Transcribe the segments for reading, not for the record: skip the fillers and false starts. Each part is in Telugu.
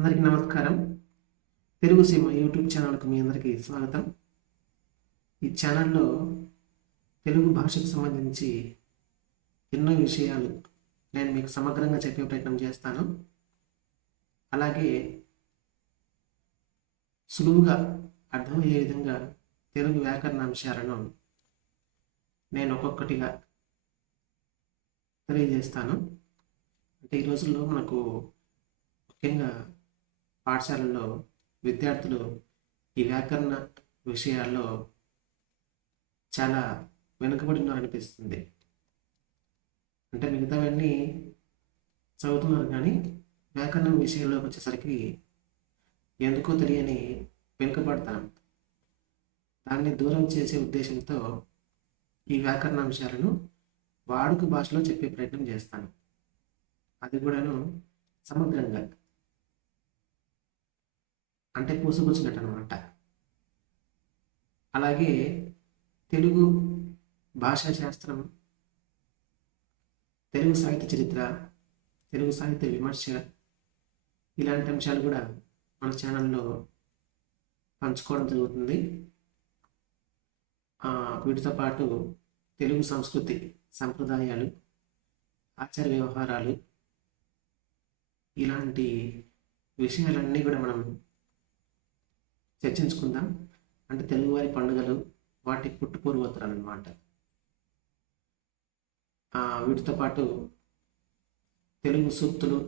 అందరికీ నమస్కారం. తెలుగు సీమ యూట్యూబ్ ఛానల్‌కు మీ అందరికీ స్వాగతం. ఈ ఛానల్‌లో తెలుగు భాషకు సంబంధించి ఎన్నో విషయాలు నేను మీకు సమగ్రంగా చెప్పే ప్రయత్నం చేస్తాను. అలాగే సులువుగా అర్థమయ్యే విధంగా తెలుగు వ్యాకరణ అంశాలను నేను ఒక్కొక్కటిగా తెలియజేస్తాను. అంటే ఈ రోజుల్లో మనకు ముఖ్యంగా పాఠశాలల్లో విద్యార్థులు ఈ వ్యాకరణ విషయాల్లో చాలా వెనుకబడి ఉన్నారనిపిస్తుంది. అంటే మిగతావన్నీ చదువుతున్నారు కానీ వ్యాకరణం విషయంలోకి వచ్చేసరికి ఎందుకో తెలియని వెనుకబడతాం. దాన్ని దూరం చేసే ఉద్దేశంతో ఈ వ్యాకరణ అంశాలను వాడుక భాషలో చెప్పే ప్రయత్నం చేస్తాను. అది కూడాను సమగ్రంగా, అంటే పూసుకొచ్చినట్టు అనమాట. అలాగే తెలుగు భాషా శాస్త్రం, తెలుగు సాహిత్య చరిత్ర, తెలుగు సాహిత్య విమర్శ, ఇలాంటి అంశాలు కూడా మన ఛానల్లో పంచుకోవడం జరుగుతుంది. వీటితో పాటు తెలుగు సంస్కృతి, సంప్రదాయాలు, ఆచార వ్యవహారాలు, ఇలాంటి విషయాలన్నీ కూడా మనం చర్చించుకుందాం. అంటే తెలుగువారి పండుగలు, వాటి పుట్టుపూర్వోత్తరాలు అన్నమాట. వీటితో పాటు తెలుగు సూక్తులు,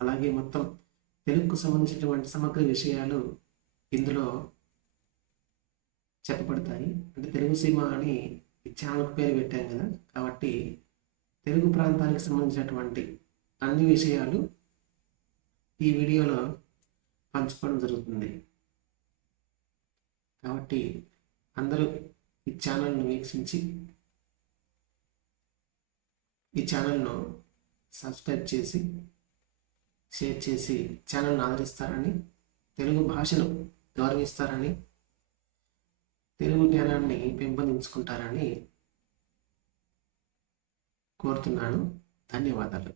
అలాగే మొత్తం తెలుగుకు సంబంధించినటువంటి సమగ్ర విషయాలు ఇందులో చెప్పబడతాయి. అంటే తెలుగు సీమ అని ఈ ఛానల్కి పేరు పెట్టాం కదా, కాబట్టి తెలుగు ప్రాంతానికి సంబంధించినటువంటి అన్ని విషయాలు ఈ వీడియోలో పంచుకోవడం జరుగుతుంది. కాబట్టి అందరూ ఈ ఛానల్ను వీక్షించి ఈ ఛానల్ను సబ్స్క్రైబ్ చేసి షేర్ చేసి ఛానల్ను ఆదరిస్తారని, తెలుగు భాషను గౌరవిస్తారని, తెలుగు జ్ఞానాన్ని పెంపొందించుకుంటారని కోరుతున్నాను. ధన్యవాదాలు.